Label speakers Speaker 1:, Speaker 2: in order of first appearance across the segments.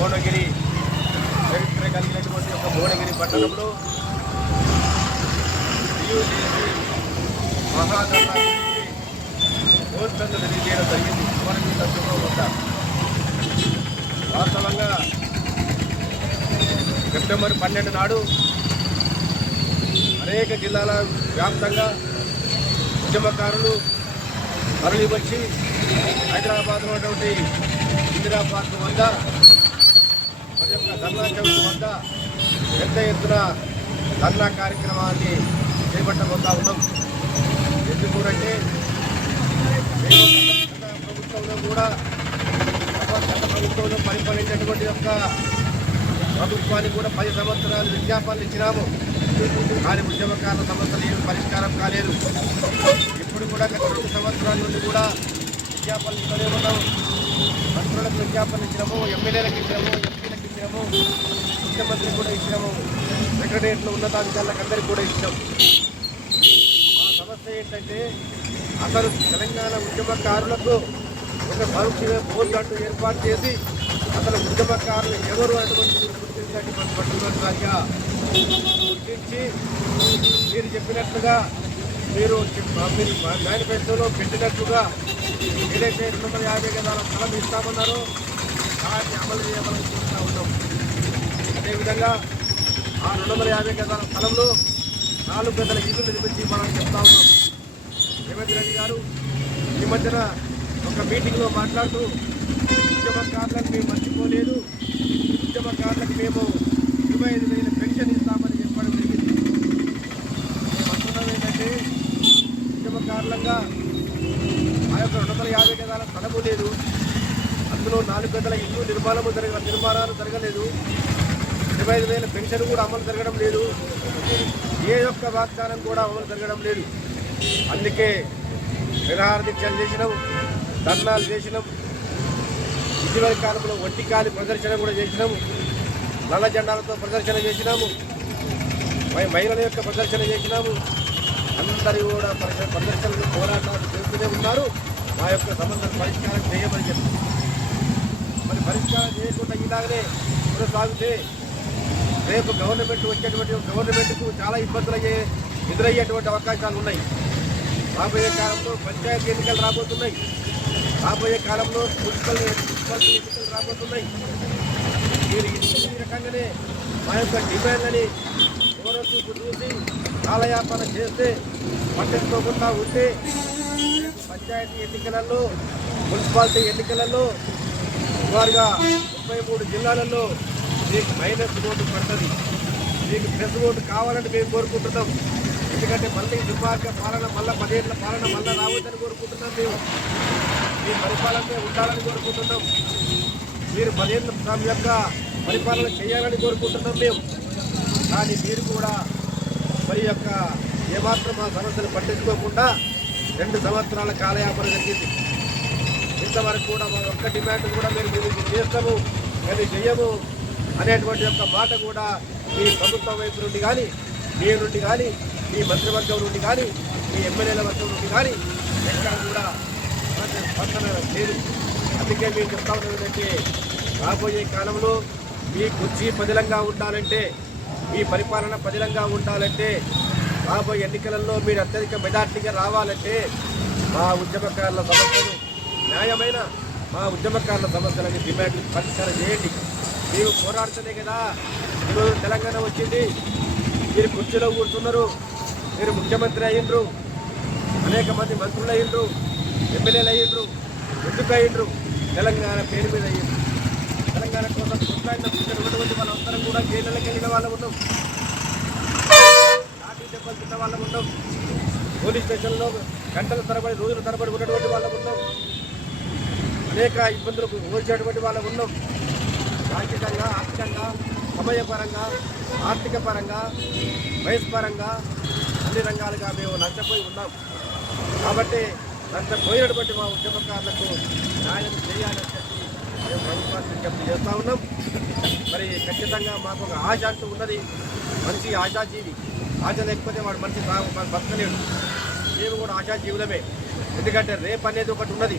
Speaker 1: భువనగిరి చరిత్ర కలిగినటువంటి ఒక భువనగిరి పట్టణంలో టీయూసీసీ మహాధర్నా గురించి జరిగింది. భువనగిరి తత్వంలో వద్ద వాస్తవంగా సెప్టెంబర్ పన్నెండు నాడు అనేక జిల్లాల వ్యాప్తంగా ఉద్యమకారులు తరలివచ్చి హైదరాబాద్లో ఉన్నటువంటి ఇందిరా పార్క్ వద్ద ధర్నా చౌక్ వద్ద పెద్ద ఎత్తున ధర్నా కార్యక్రమాన్ని చేపట్టబోతా ఉన్నాం ఎందుకంటే ప్రభుత్వంలో కూడా గత ప్రభుత్వంలో పరిపాలించినటువంటి యొక్క ప్రభుత్వానికి కూడా పది సంవత్సరాలు విజ్ఞాపనలు ఇచ్చినాము కానీ ఉద్యమకారుల సమస్యలు ఏమి పరిష్కారం కాలేదు ఇప్పుడు కూడా గత రెండు సంవత్సరాల నుండి కూడా విజ్ఞాపనలు ఇస్తూనే ఉన్నాము మంత్రులకు విజ్ఞాపనలు ఇచ్చినాము ఎమ్మెల్యేలకు ఇచ్చినాము ఇచ్చినాము. ముఖ్యమంత్రి కూడా ఇచ్చినాము. సెక్రటరియట్లో ఉన్నతాధికారులకు అందరికీ కూడా ఇచ్చినాం మా సమస్య ఏంటంటే అసలు తెలంగాణ ఉద్యమకారులకు ఒక సంక్షేమ బోర్డు అంటూ ఏర్పాటు చేసి అసలు ఉద్యమకారులు ఎవరు అటువంటి గుర్తించడానికి మన పట్టుదలగా గుర్తించి మీరు చెప్పినట్లుగా మీరు మీరు మేనిఫెస్టోలో పెట్టినట్లుగా ఏదైతే రెండు వందల యాభై గదాల స్థలం ఇస్తామన్నారో దాన్ని అమలు చేయాలని చూస్తూ ఉన్నాం. అదేవిధంగా ఆ రెండు వందల యాభై గజాల స్థలంలో నాలుగు గజల ఇల్లు నిర్మించి మనం చెప్తా ఉన్నాం. రేవంత్ రెడ్డి గారు ఈ మధ్యన ఒక మీటింగ్లో మాట్లాడుతూ ఉద్యమకారులకు మేము మర్చిపోలేదు ఉద్యమకారులకు మేము ఇరవై ఐదు వేల పెన్షన్ ఇస్తామని చెప్పడం జరిగింది. అనుకున్నాం ఏంటంటే ఉద్యమకారులంగా ఆ యొక్క రెండు వందల యాభై గజాల స్థలము లేదు. అందులో నాలుగు గంటల ఇల్లు నిర్మాణము జరగ నిర్మాణాలు జరగలేదు. ఇరవై ఐదు వేల పెన్షన్ కూడా అమలు జరగడం లేదు. ఏ యొక్క వాగ్దానం కూడా అమలు జరగడం లేదు. అందుకే నిరాహార దీక్షలు చేసినాం ధర్నాలు చేసినాం. ఇటీవల కాలంలో ఒంటి కాలి ప్రదర్శన కూడా చేసినాము నల్ల జెండాలతో ప్రదర్శన చేసినాము. మహిళల యొక్క ప్రదర్శన చేసినాము. అందరూ కూడా ప్రదర్శనలు పోరాటాలు చేస్తూనే ఉన్నారు. మా యొక్క సమస్యలు పరిష్కారం చేయమని చెప్పి మరి పరిష్కారం చేయకుండా ఇలాగనే కొనసాగితే రేపు గవర్నమెంట్ వచ్చేటువంటి గవర్నమెంట్కు చాలా ఇబ్బందులు అయ్యే ఎదురయ్యేటువంటి అవకాశాలు ఉన్నాయి. రాబోయే కాలంలో పంచాయతీ ఎన్నికలు రాబోతున్నాయి. రాబోయే కాలంలో మున్సిపల్ మున్సిపల్ ఎన్నికలు రాబోతున్నాయి. మీరు ఈ రకంగానే మా యొక్క డిమాండ్లని ఎవరో చూపు చూసి కాలయాపన చేస్తే పట్టించుకోకుండా ఉంటే పంచాయతీ ఎన్నికలలో మున్సిపాలిటీ ఎన్నికలలో సుమారుగా ముప్పై మూడు జిల్లాలలో మీకు మైనస్ ఓటు పడుతుంది. మీకు ప్లస్ ఓటు కావాలని మేము కోరుకుంటున్నాం. ఎందుకంటే మళ్ళీ దుర్మార్గ పాలన మళ్ళీ పదేళ్ళ పాలన మళ్ళీ రావద్దని కోరుకుంటున్నాం మేము. మీ పరిపాలన ఉండాలని కోరుకుంటున్నాం. మీరు పదేళ్ళ తమ యొక్క పరిపాలన చేయాలని కోరుకుంటున్నాం మేము. కానీ మీరు కూడా మరి యొక్క ఏమాత్రం ఆ సమస్యలు పట్టించుకోకుండా రెండు సంవత్సరాల కాలయాపన జరిగింది. ఇంతవరకు కూడా మా ఒక్క డిమాండ్ కూడా మీరు మీరు ఇది చేస్తాము అది చెయ్యము అనేటువంటి యొక్క మాట కూడా మీ ప్రభుత్వం వైపు నుండి కానీ మీ నుండి కానీ మీ మంత్రివర్గం నుండి కానీ మీ ఎమ్మెల్యేల వర్గం నుండి కానీ ఎక్కడ కూడా స్పందన లేదు అందుకే మేము చెప్తా ఉన్నాం ఏంటంటే రాబోయే కాలంలో మీ కుర్చీ పదిలంగా ఉండాలంటే మీ పరిపాలన పదిలంగా ఉండాలంటే రాబోయే ఎన్నికలలో మీరు అత్యధిక మెజార్టీగా రావాలంటే మా ఉద్యమకారుల సమస్యలు న్యాయమైన మా ఉద్యమకారుల సమస్యలని డిమాండ్ పరిష్కారం చేయండి. మీరు పోరాడుతూనే కదా. ఈరోజు తెలంగాణ వచ్చింది. మీరు కుర్చీలో కూర్చున్నారు. మీరు ముఖ్యమంత్రి అయ్యిండ్రు. అనేక మంది మంత్రులు అయ్యిండ్రు. ఎమ్మెల్యేలు అయ్యిండ్రు. ఎందుకు అయ్యిండ్రు? తెలంగాణ పేరు మీద అయ్యిండ్రు. తెలంగాణ కోసం కొట్లాడిన ఇక్కడ ఉన్నటువంటి వాళ్ళందరం కూడా జైళ్ళకి వెళ్ళిన వాళ్ళం ఉన్నాం. లాఠీ దెబ్బలు తిన్న వాళ్ళం ఉన్నాం. పోలీస్ స్టేషన్లో గంటల తరబడి రోజుల తరబడి ఉన్నటువంటి వాళ్ళం ఉన్నాం. అనేక ఇబ్బందులకు ఓల్చేటువంటి వాళ్ళు ఉన్నాం. రాజకీయంగా ఆర్థికంగా సమయపరంగా ఆర్థిక పరంగా వయసు పరంగా అన్ని రంగాలుగా మేము నష్టపోయి ఉన్నాం. కాబట్టి నష్టపోయినటువంటి మా ఉద్యమకారులకు న్యాయం చేయాలని చెప్పి మేము ప్రభుత్వాన్ని విజ్ఞప్తి చేస్తూ ఉన్నాం. మరి ఖచ్చితంగా మాకు ఒక ఆశ అంటూ ఉన్నది మనిషి ఆశాజీవి. ఆశ లేకపోతే వాడు మనిషి బతకలేడు. మేము కూడా ఆశాజీవులమే. ఎందుకంటే రేపు అనేది ఒకటి ఉన్నది.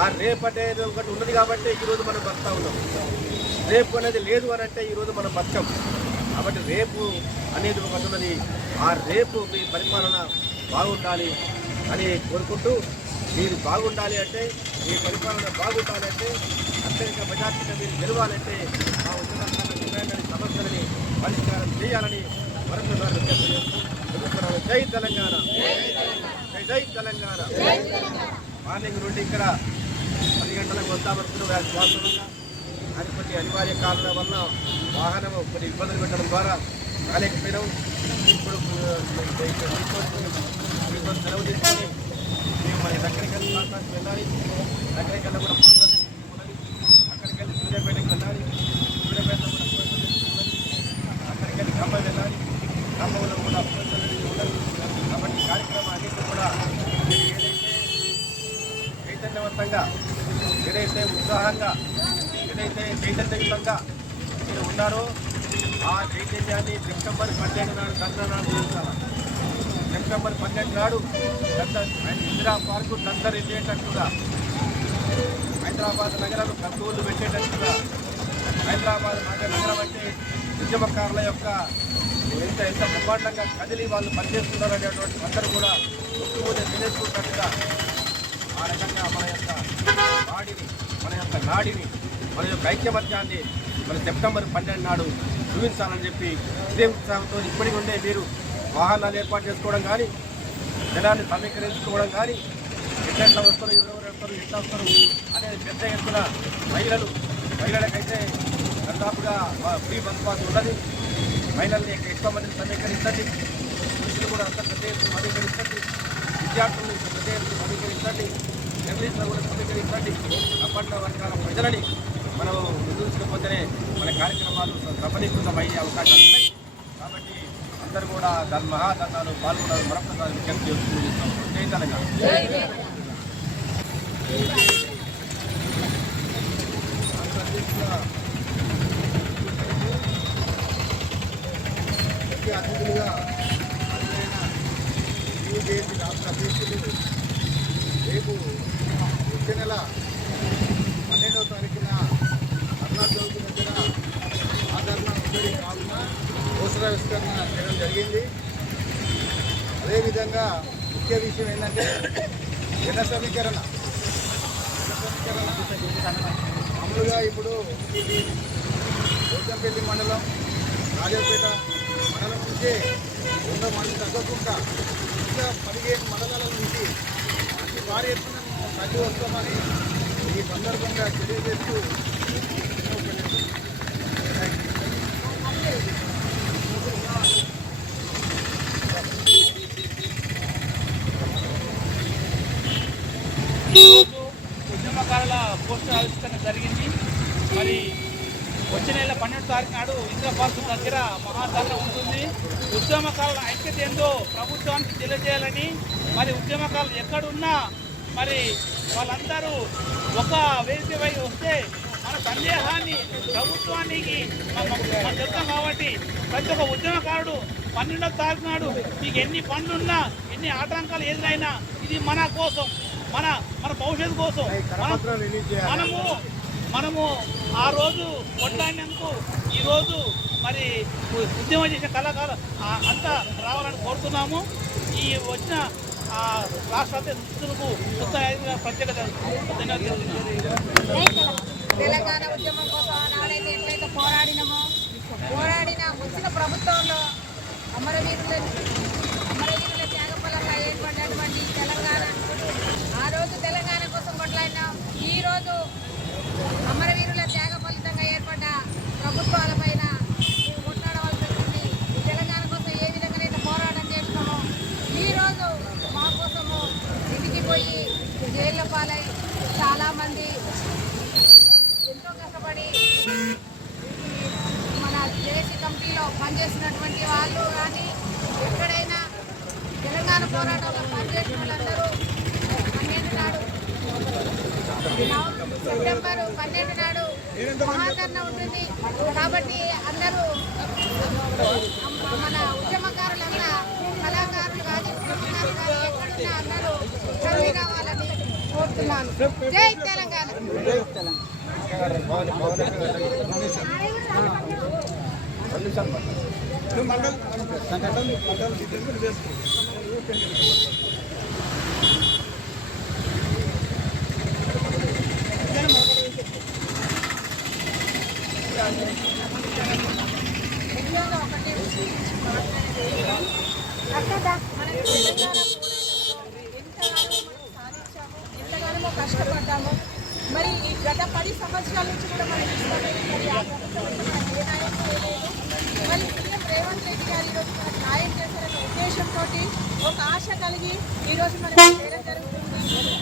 Speaker 1: ఆ రేపు అనేది ఒకటి ఉన్నది కాబట్టి ఈరోజు మనం బతుకుతా ఉన్నాం. రేపు అనేది లేదు అని అంటే ఈరోజు మనం బతకం. కాబట్టి రేపు అనేది ఒకటి ఉన్నది. ఆ రేపు మీ పరిపాలన బాగుండాలి అని కోరుకుంటూ మీరు బాగుండాలి అంటే మీ పరిపాలన బాగుండాలి అంటే అత్యధిక మెజార్టీగా మీరు గెలవాలంటే ఆ ఉద్యోగాల సమస్యలని పరిష్కారం చేయాలని మరొకసారి. జై తెలంగాణ. జై జై తెలంగాణ. మార్నింగ్ నుండి ఇక్కడ గంటలకు వద్దామనుకున్న వాస్తవంగా అది కొన్ని అనివార్య కారణాల వల్ల వాహనం కొన్ని ఇబ్బందులు పెట్టడం ద్వారా రాలేకపోయినాం. ఇప్పుడు సెలవు తీసుకొని మేము మన దగ్గరికి ప్రాంతానికి వెళ్ళాలి. దగ్గరికి వెళ్ళి కూడా పుస్తకం ఉన్నది అక్కడికి వెళ్ళి సూర్యాపేటకి వెళ్ళాలి సూర్యాపేటలో కూడా పుస్తకం ఉన్నది అక్కడికి వెళ్ళి ఖమ్మం వెళ్ళాలి ఖమ్మంలో కూడా పుస్తకం ఉన్నది కాబట్టి ఈ కార్యక్రమాన్ని కూడా మీరు ఏదైతే చైతన్యవంతంగా ఏదైతే ఉత్సాహంగా ఏదైతే చైతన్యయుతంగా మీరు ఉన్నారో. ఆ చైతన్యాన్ని సెప్టెంబర్ పన్నెండు నాడు దండ చేస్తారు సెప్టెంబర్ పన్నెండు నాడు దండ ఇందిరా పార్కు ఇచ్చేటట్టుగా హైదరాబాద్ నగరాలు కత్తువులు పెట్టేటట్టుగా హైదరాబాద్ నగర నగరం అంటే ఉద్యమకారుల యొక్క ఎంత ఎంత బ్రహ్మాండంగా కదిలి వాళ్ళు పనిచేస్తున్నారు అనేటువంటి అందరూ కూడా ముక్కుమూదే తెలియజేసుకుంటున్నట్టుగా ఆ రకంగా మన యొక్క నాడిని మన యొక్క నాడిని మన యొక్క ఐక్యమత్యాన్ని మన సెప్టెంబర్ పన్నెండు నాడు చూపించాలని చెప్పి ఇదే ఉత్సాహంతో ఇప్పటికి ఉండే మీరు వాహనాలు ఏర్పాటు చేసుకోవడం కానీ జనాన్ని సమీకరించుకోవడం కానీ ఎట్లా వస్తారు ఎవరెవరు వస్తారు ఎట్లా వస్తారు అనేది పెద్ద ఎత్తున మహిళలు మహిళలకైతే దాదాపుగా ఫ్రీ బస్ పాస్ ఉండదు మహిళల్ని ఎక్కువ మందిని సమీకరించండి. పురుషులు కూడా అంత పెద్ద ఎత్తున సమీకరించండి. విద్యార్థులను పెద్ద ఎత్తున సమీకరించండి. జర్నలిస్టులు కూడా సమీకరించండి. అప్పట్లో వర్గాల ప్రజలని మనం ఎదుర్చుకోకపోతేనే మన కార్యక్రమాలు సఫలీకృతమయ్యే అవకాశాలు ఉన్నాయి. కాబట్టి అందరూ కూడా దాని మహాదండాలు పాల్గొనాలని మరొకసారి విజ్ఞప్తి చేస్తున్నాం జై తెలంగాణ ముఖ్య అతిథులుగా హాజరైన యూజేపీ రాష్ట్ర అధ్యక్షులు రేపు వచ్చే నెల పన్నెండవ తారీఖున అరుణా చౌక్ దగ్గర ఆదరణ ఉండేది కావున అవసర విస్తరణ చేయడం జరిగింది అదేవిధంగా ముఖ్య విషయం ఏంటంటే జన సమీకరణ జన సమీకరణ మామూలుగా ఇప్పుడు పోచంపల్లి మండలం రాజపేట మండలం నుంచి వంద మంది తగ్గకుండా ఇంకా పదిహేను మండలాల నుంచి అతి భారీ ఎత్తున మేము తగ్గి వస్తామని ఈ సందర్భంగా తెలియజేస్తూ
Speaker 2: ఈరోజు ఉద్యమకారుల పోస్టర్ ఆవిష్కరణ జరిగింది మరి వచ్చే నెల పన్నెండు తారీఖు నాడు ఇందిరా పార్క్ దగ్గర మహాధరణ ఉంటుంది. ఉద్యమకారుల ఐక్యత ఏందో ప్రభుత్వానికి తెలియజేయాలని మరి ఉద్యమకారులు ఎక్కడున్నా మరి వాళ్ళందరూ ఒక వేదికపై వస్తే మన సందేహాన్ని ప్రభుత్వానికి మనం చెప్తాం కాబట్టి ప్రతి ఒక్క ఉద్యమకారుడు పన్నెండవ తారీఖు నాడు మీకు ఎన్ని పనులున్నా ఎన్ని ఆటంకాలు ఎదురైనా ఇది మన కోసం మన మన భవిష్యత్తు కోసం మనము మనము ఆ రోజు కొట్లాడినందుకు ఈ రోజు మరి ఉ- ఉద్యమం చేసే కళాకారు అంతా రావాలని కోరుతున్నాము. ఈ వచ్చిన ఆ రాష్ట్ర అధ్యక్షులకు ప్రత్యేక ధన్యవాదాలు.
Speaker 3: తెలంగాణ ఉద్యమం కోసం ఆనాడైతే ఎట్లయితే పోరాడినామో పోరాడిన వచ్చిన ప్రభుత్వంలో అమరవీరులను అమరవీరుల త్యాగఫలంగా ఏర్పడినటువంటి తెలంగాణ ఆ రోజు తెలంగాణ కోసం కొట్లాడినాం ఈ రోజు అమరవీరుల త్యాగ ఫలితంగా ఏర్పడ్డ ప్రభుత్వాలపైన మేము కొట్లాడవలసి వచ్చింది తెలంగాణ కోసం ఏ విధంగానైతే పోరాటం చేస్తున్నామో ఈ రోజు మా కోసము ఇంటికి పోయి జైళ్ళ పాలై చాలామంది ఎంతో కష్టపడి మన జేసీ కమిటీలో పనిచేసినటువంటి వాళ్ళు కానీ ఎక్కడైనా తెలంగాణ పోరాటంలో పనిచేసిన వాళ్ళందరూ పన్నెండు నాడు సెప్టెంబర్ పన్నెండు నాడు మహాధరణ ఉంటుంది. కాబట్టి అందరూ మన ఉద్యమకారులంతా కళాకారులు కానీ ఉద్యమకారులు కానీ ఎక్కడున్నా అందరూ కలిసి రావాలని
Speaker 4: కోరుతున్నాను జై తెలంగాణ. ముఖ్యంగా ఒకటి అక్కడ మన తెలంగాణ పోరాటంలో ఎంతగానో మనం సాధించాము ఎంతగానో కష్టపడ్డాము మరి ఈ గత పది సంవత్సరాల నుంచి కూడా మనం ఇష్టమైన మరి ఆ ప్రభుత్వం వచ్చి మనకి ఏ న్యాయం చేయలేదు మరి సీఎం రేవంత్ రెడ్డి గారు ఈరోజు మనకు న్యాయం చేశారనే ఉద్దేశంతో ఒక ఆశ కలిగి ఈరోజు మనం చేయడం జరుగుతుంది.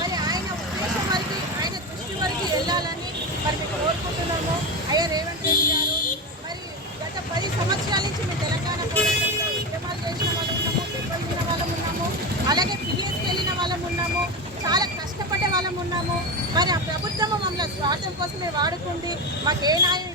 Speaker 4: మరి ఆయన ఉద్దేశం వరకు ఆయన దృష్టి వరకు వెళ్ళాలని మరి మేము కోరుకుంటున్నాము. అయ్యా రేవంత్ రెడ్డి గారు మరి గత పది సంవత్సరాల నుంచి మేము తెలంగాణ పోరాటంలో ఉద్యమాలు చేసిన వాళ్ళం ఉన్నాము దెబ్బలు తిన్న వాళ్ళం ఉన్నాము అలాగే పిఎస్కి వెళ్ళిన వాళ్ళం ఉన్నాము చాలా కష్టపడ్డ వాళ్ళం ఉన్నాము. మరి ఆ ప్రభుత్వం మమ్మల్ని స్వార్థం కోసమే వాడుకుంది. మాకు ఏ న్యాయం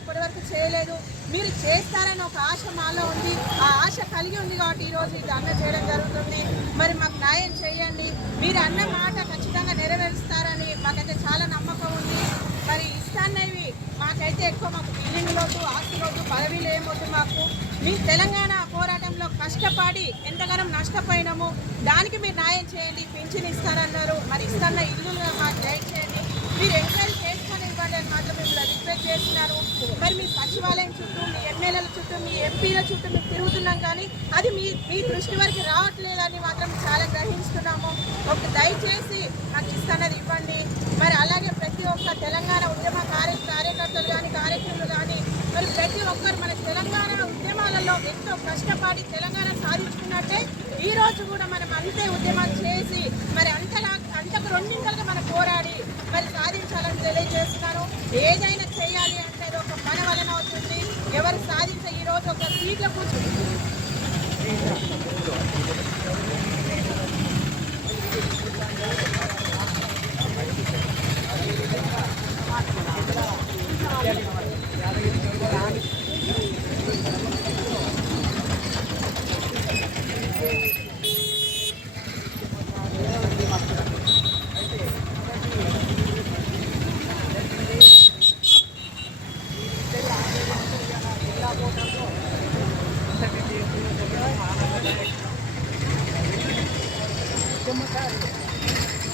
Speaker 4: చేయలేదు. మీరు చేస్తారని ఒక ఆశ మాలో ఉంది. ఆ ఆశ కలిగి ఉంది కాబట్టి ఈరోజు ఇది అన్న చేయడం జరుగుతుంది. మరి మాకు న్యాయం చేయండి. మీరు అన్న మాట ఖచ్చితంగా నెరవేరుస్తారని మాకైతే చాలా నమ్మకం ఉంది. మరి ఇస్తాన్నవి మాకైతే ఎక్కువ మాకు బిల్డింగ్ లోటు ఆస్తి లోటు పదవీలు ఏమొద్దు మాకు. మీ తెలంగాణ పోరాటంలో కష్టపడి ఎంతగానో నష్టపోయినాము. దానికి మీరు న్యాయం చేయండి. పింఛన్ ఇస్తారన్నారు. మరి ఇస్తున్న ఇల్లు మాకు దయచేయండి. మీరు ఎంక్వైరీ చేసుకొని ఇవ్వండి అని మాత్రం మిమ్మల్ని చేస్తున్నారు మరి మీ సచివాలయం చుట్టూ మీ ఎమ్మెల్యేల చుట్టూ మీ ఎంపీల చుట్టూ మేము తిరుగుతున్నాం కానీ అది మీ మీ దృష్టి వరకు రావట్లేదని మాత్రం చాలా గ్రహిస్తున్నాము ఒక దయచేసి నాకు ఇస్తున్నది ఇవ్వండి. మరి అలాగే ప్రతి ఒక్క తెలంగాణ ఉద్యమ కార్య కార్యకర్తలు కానీ కార్యక్రమాలు కానీ మరి ప్రతి ఒక్కరు మన తెలంగాణ ఉద్యమాలలో ఎంతో కష్టపడి తెలంగాణ సాధించుకున్నట్టే ఈ రోజు కూడా మనం అంతే ఉద్యమాలు చేసి మరి అంతలా అంతకు రెండింతలుగా మనం పోరాడి మరి సాధించాలని తెలియజేస్తున్నాను. ఏదైనా చేయాలి అంటే అది ఒక మన వలన అవుతుంది? ఎవరు సాధించే ఈ రోజు ఒక సీట్ల కూర్చుంది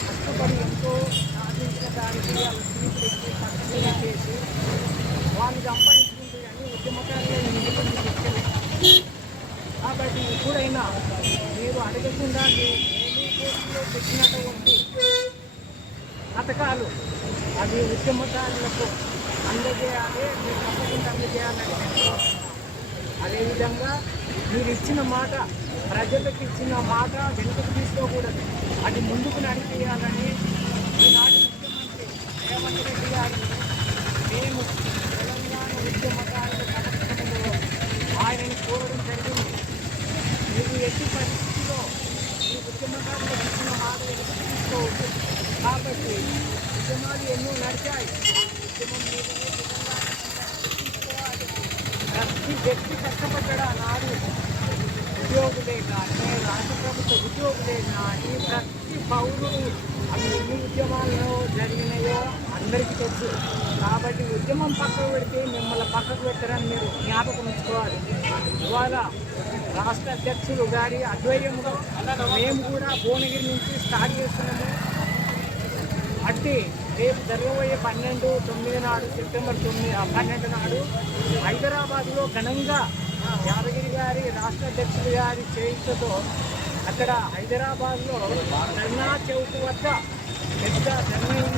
Speaker 5: కష్టపడి ఎంతో సాధించిన దానికి వాళ్ళు సీట్లు ఎక్కి పక్కన చేసి వాళ్ళు సంపాదించుకుంటే కానీ ఉద్యమకారులు ముందుకు తీసుకెళ్ళి కాబట్టి ఇప్పుడైనా మీరు అడగకుండా మీరు ఏమీ కోర్టులో పెట్టినటువంటి పథకాలు. అది ఉద్యమకారులకు అందజేయాలి మీరు తప్పకుండా అందజేయాలని నేను అదేవిధంగా మీరు ఇచ్చిన మాట ప్రజలకు ఇచ్చిన మాట వెనుకకు తీసుకోకూడదు. అది ముందుకు నడిపేయాలని ఈనాటి ముఖ్యమంత్రి రేవంత్ రెడ్డి గారు మేము తెలంగాణ ఉద్యమకారుల సమక్షంలో ఆయనని కోరడం జరిగింది. మీరు ఎట్టి పరిస్థితిలో ఈ ఉద్యమకారులకు ఇచ్చిన మాట కాబట్టి ఉద్యమాలు ఎన్నో నడిచాయి. ఉద్యమం ప్రతి వ్యక్తి కష్టపడ్డా నాడు ఉద్యోగులే కానీ రాష్ట్ర ప్రభుత్వ ఉద్యోగులే కానీ ప్రతి పౌరుడు అవి ఎన్ని ఉద్యమాల్లో జరిగినాయో అందరికీ తెలుసు. కాబట్టి ఉద్యమం పక్కకు పెడితే మిమ్మల్ని పక్కకు పెట్టరని మీరు జ్ఞాపకం ఉంచుకోవాలి. ఇవాళ రాష్ట్ర అధ్యక్షులు గారి ఆధ్వర్యంలో మేము కూడా భువనగిరి నుంచి స్టార్ట్ చేస్తున్నాము. అట్టి రేపు జరగబోయే పన్నెండు తొమ్మిది నాడు సెప్టెంబర్ తొమ్మిది పన్నెండు నాడు హైదరాబాద్లో ఘనంగా యాదగిరి గారి రాష్ట్ర అధ్యక్షుడు గారి చేయికతో అక్కడ హైదరాబాద్లో ధర్నా చౌక్ వద్ద పెద్ద నిర్ణయం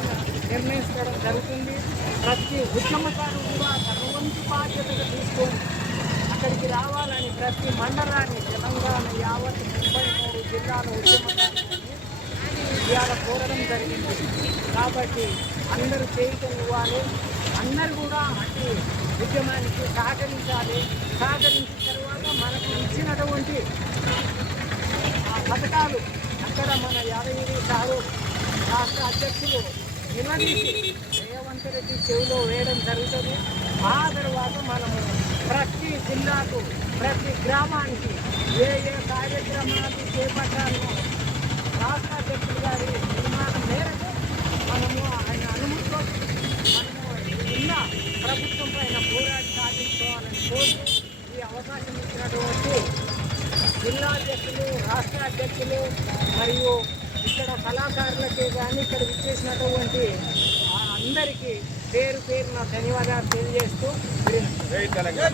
Speaker 5: నిర్ణయించడం జరుగుతుంది. ప్రతి ఉద్యమకారు కూడా తన బాధ్యతగా తీసుకొని అక్కడికి రావాలని ప్రతి మండలాన్ని తెలంగాణ యావత్ ముప్పై మూడు జిల్లాల ఉద్యమకారులని ఇవాళ కోరడం జరిగింది. కాబట్టి అందరూ చేయటం ఇవ్వాలి. అందరూ కూడా అటు ఉద్యమానికి సహకరించాలి. సహకరించిన తర్వాత మనకు ఇచ్చినటువంటి ఆ పథకాలు అక్కడ మన యాదగిరి సారు రాష్ట్ర అధ్యక్షులు నిలదీసి రేవంత్ రెడ్డి చెవిలో వేయడం జరుగుతుంది. ఆ తర్వాత మనము ప్రతి జిల్లాకు ప్రతి గ్రామానికి ఏ ఏ కార్యక్రమాలు చేపట్టాలో రాష్ట్ర అధ్యక్షుడు గారి నిర్మాణం మేరకు మనము ఆయన అనుమతితో మనము ఉన్న ప్రభుత్వం పైన పోరాటం సాధించుకోవాలని కోరుతూ ఈ అవకాశం ఇచ్చినటువంటి జిల్లా అధ్యక్షులు రాష్ట్ర అధ్యక్షులు మరియు ఇక్కడ కళాకారులకి కానీ ఇక్కడ విచ్చేసినటువంటి ఆ అందరికీ పేరు పేరు నా ధన్యవాదాలు తెలియజేస్తూ
Speaker 1: జై తెలంగాణ